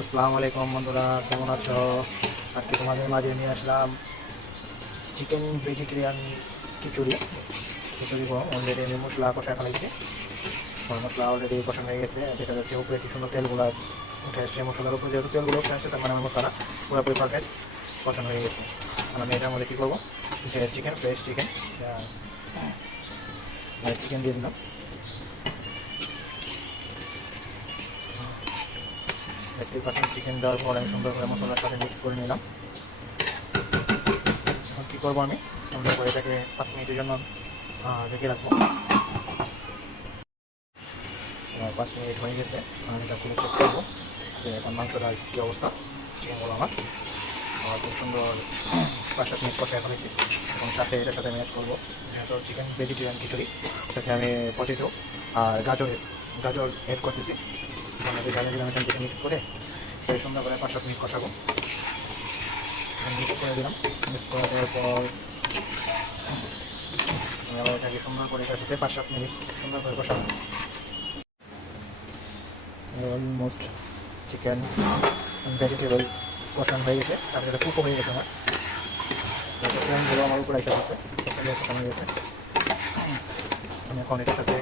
আসসালামু আলাইকুম বন্ধুরা, কেমন আছো? আজকে তোমাদের মাঝে নিয়ে আসলাম চিকেন ভেজিটেরিয়ান খিচুড়ি। অলরেডি আমি মশলা কষা ফেলাইছি। মশলা অলরেডি কষানো হয়ে গেছে, দেখা যাচ্ছে উপরে কি সুন্দর তেলগুলো উঠে আসছে। মশলার উপরে যেহেতু তেলগুলো উঠে আসছে, তার মানে আমার মশলা পুরোপুরি পারফেক্ট কষানো হয়ে গেছে। আর আমি এটার মধ্যে কী করবো, যে চিকেন, ফ্রেশ চিকেন চিকেন দিয়ে দিলাম। দেখতেই পাচ্ছেন চিকেন দেওয়ার পর আমি সুন্দর করে মশলার সাথে মিক্স করে নিলাম। এখন কী করবো, আমি সুন্দর করে এটাকে 5 মিনিটের জন্য ঢেকে রাখবো। 5 মিনিট হয়ে গেছে, আমি এটা খুলে চেক করবো যে এখন মাংসটা কী অবস্থা। চিকেনগুলো আমার খুব সুন্দর 5-7 মিনিট কষায় ফেলেছি। এবং সাথে এটার সাথে আমি অ্যাড করবো, যেহেতু চিকেন ভেজিটেরিয়ান খিচুড়ি, সাথে আমি পটেটো আর গাজর অ্যাড করতেছি। গাজর দিলাম এখান থেকে মিক্স করে সুন্দর করে 5-7 মিনিট কষাবো। মিক্স করে দিলাম। মিক্স করে দেওয়ার পর আমি আবার এটাকে সুন্দর করে এটার সাথে 5-7 মিনিট সুন্দর করে কষাবো। অলমোস্ট চিকেন ভেজিটেবল কষানো হয়ে গেছে, তারপরে এটা কুকও হয়ে গেছে। আমার উপর একটা আছে, কষানো গেছে। আমি এখন এটার সাথে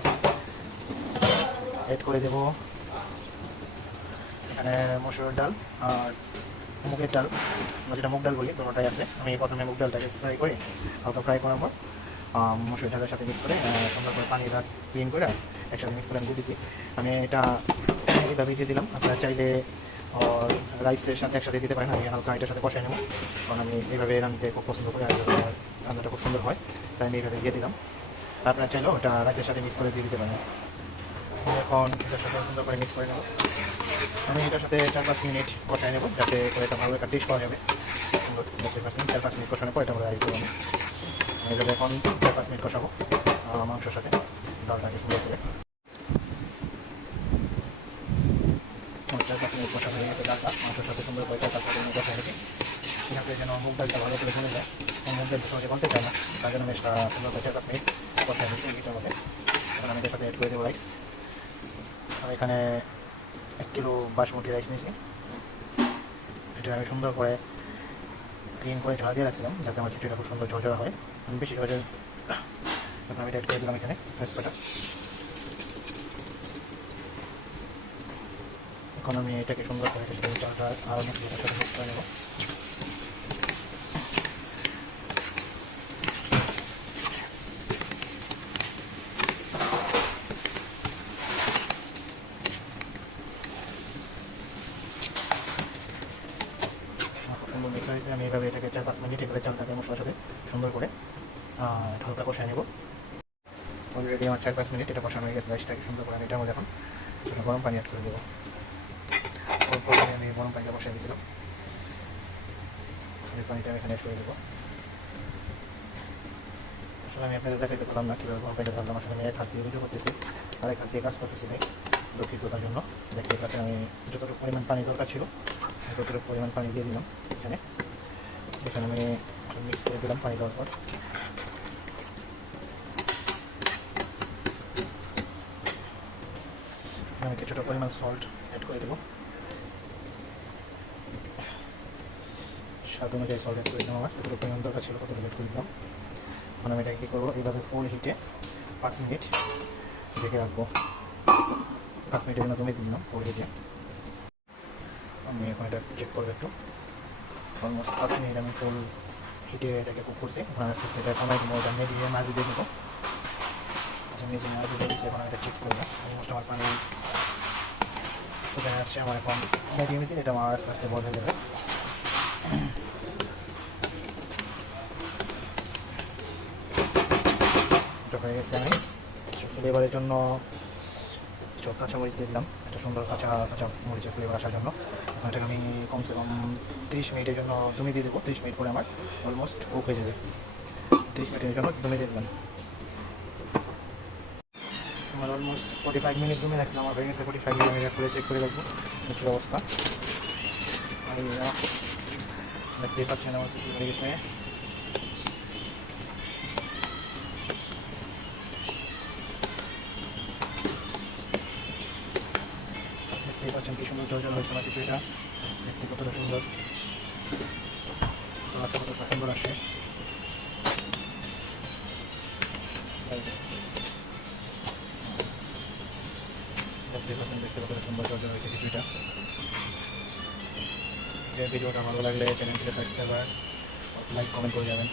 অ্যাড করে দেবো এখানে মসুর ডাল আর মুগের ডাল, আমরা যেটা মুগ ডাল বলি, দুটোটাই আছে। আমি প্রথমে মুগ ডালটাকে ফ্রাই করে হালকা ফ্রাই করার পর মসুর ডালের সাথে মিক্স করে সুন্দর করে পানি ক্লিন করে একসাথে মিক্স করে আমি দিয়ে দিচ্ছি। আমি এটা এইভাবেই দিয়ে দিলাম। আপনারা চাইলে রাইসের সাথে একসাথে দিতে পারেন। আমি হালকা এটার সাথে কষাই নেব, কারণ আমি এইভাবে রাঁধতে খুব পছন্দ করি আর রান্নাটা খুব সুন্দর হয়, তাই আমি এইভাবে দিয়ে দিলাম। আপনারা চাইলেও এটা রাইসের সাথে মিক্স করে দিয়ে দিতে পারেন। এখন এটার সাথে সুন্দর করে মিক্স করে নেব। আমি এটার সাথে 4-5 মিনিট কষাই নেব, যাতে করে এটা ভালো একটা টেস্ট পাওয়া যাবে। দেখতে পাচ্ছেন 4-5 মিনিট কষানোর পর এটা আমরা রাইস দেবো। আমি এটাকে এখন 4-5 মিনিট কষাবো মাংসর সাথে ডালটাকে সুন্দর করে। 4-5 মিনিট কষা হয়ে গেছে ডালটা মাংসের সাথে সুন্দর করে 4-5 মিনিট কষা হয়েছে। এখানে যেন মুগ ডালটা ভালো করে ভুনে যায়, মুগ ডাল সহজে বলতে চায় না, তার জন্য আমি সুন্দর করে 4-5 মিনিট কষা হয়েছে এটার মধ্যে। এখন আমি এটার সাথে অ্যাড করে দেবো রাইস। আমি এখানে 1 কিলো বাসমতি রাইস নিয়েছি। এটা আমি সুন্দর করে ক্লিন করে ঝাড়া দিয়ে রাখছিলাম, যাতে আমার খিচুড়িটা খুব সুন্দর ঝরঝরা হয়। আমি বেশি ঝরঝরে এখন আমি এটা অ্যাড করে দিলাম এখানে রাইসটা। এখন আমি এটাকে সুন্দর করে চালটা আরও মশলাটার সাথে মিক্স করে নেব। সুন্দর মিক্স হয়েছে। আমি এইভাবে এটাকে 4-5 মিনিট এভাবে চালটাকে মশলার সাথে সুন্দর করে হালকা কষায় নেব। অলরেডি আমার 4-5 মিনিট এটা কষানো হয়ে গেছে। রাইসটাকে সুন্দর করে আমি এটার মধ্যে এখন গরম পানি অ্যাড করে দেবো। অল্প করে আমি গরম পানিটা বসিয়ে দিয়েছিলাম, এই পানিটা আমি এখানে অ্যাড করে দেবো। আসলে আমি আপনাদের দেখাইতে পারলাম না কীভাবে গরম পানিটা ঢাললাম। আসলে আমি এক হাত দিয়ে ভিডিও করতেছি, আরেক হাত দিয়ে কাজ করতেছি ভাই, দুঃখিততার জন্য। দেখতে পাচ্ছেন আমি যতটুকু পরিমাণ পানি দরকার ছিল ততটুকু পরিমাণ পানি দিয়ে দিলাম এখানে। এখানে আমি মিক্স করে দিলাম পানি দেওয়ার পর। আমি কিছুটা পরিমাণ সল্ট অ্যাড করে দেবো, স্বাদ অনুযায়ী সল্ট অ্যাড করে দিলাম। আমার যতটুকু পরিমাণ দরকার ছিল ততটুকু অ্যাড করে দিলাম। এখন আমি এটাকে কী করবো, এইভাবে ফুল হিটে 5 মিনিট ঢেকে রাখবো। 5 মিনিটের জন্য দমে দিয়ে দিলাম ফুল হিটে। আমি এখন এটা চেক করবো একটু। অলমোস্ট 5 মিনিট আমি ফুল হিটে এটাকে কুক করছি। এখন আমি এটা সময় ওটা মিডিয়াম আঁচে দিয়ে দেবো। আচ্ছা, মিডিয়াম আঁচে দিয়ে দিচ্ছি। এখন এটা চেক করবো। অলমোস্ট আমার পানি শুকিয়ে আসছে। আমার এখন মিডিয়ামে দিন এটা আমার আস্তে আস্তে বড় হয়ে যাবে। এটা হয়ে গেছে। আমি কিছু ফ্লেভারের জন্য কিছু কাঁচামরিচ দিয়ে দিলাম, একটা সুন্দর কাঁচা মরিচের ফ্লেভার আসার জন্য। এটাকে আমি কমসে কম 30 মিনিটের জন্য দমে দিয়ে দেবো। 30 মিনিট পরে আমার অলমোস্ট কুক হয়ে যাবে। 30 মিনিটের জন্য দমে দিয়ে দিলাম। আমার অলমোস্ট 45 মিনিট দমে রাখছিলাম, আমার হয়ে গেছে 45 মিনিট করে চেক করে রাখবো কিছু অবস্থা। আমি দেখতেই পাচ্ছেন আমার কিছু হয়ে গেছে। দেখতেই পাচ্ছেন দেখছেন কি সুন্দর জল হয়েছে আমার কিছুটা, দেখতে কতটা সুন্দর, কালারটা কতটা সুন্দর আসে। দেখতে পাচ্ছেন দেখতে কতটা সুন্দর জল হয়েছে কিছুটা। ভিডিওটা ভালো লাগলে চ্যানেলটিকে সাবস্ক্রাইব আর লাইক কমেন্ট করে যাবেন।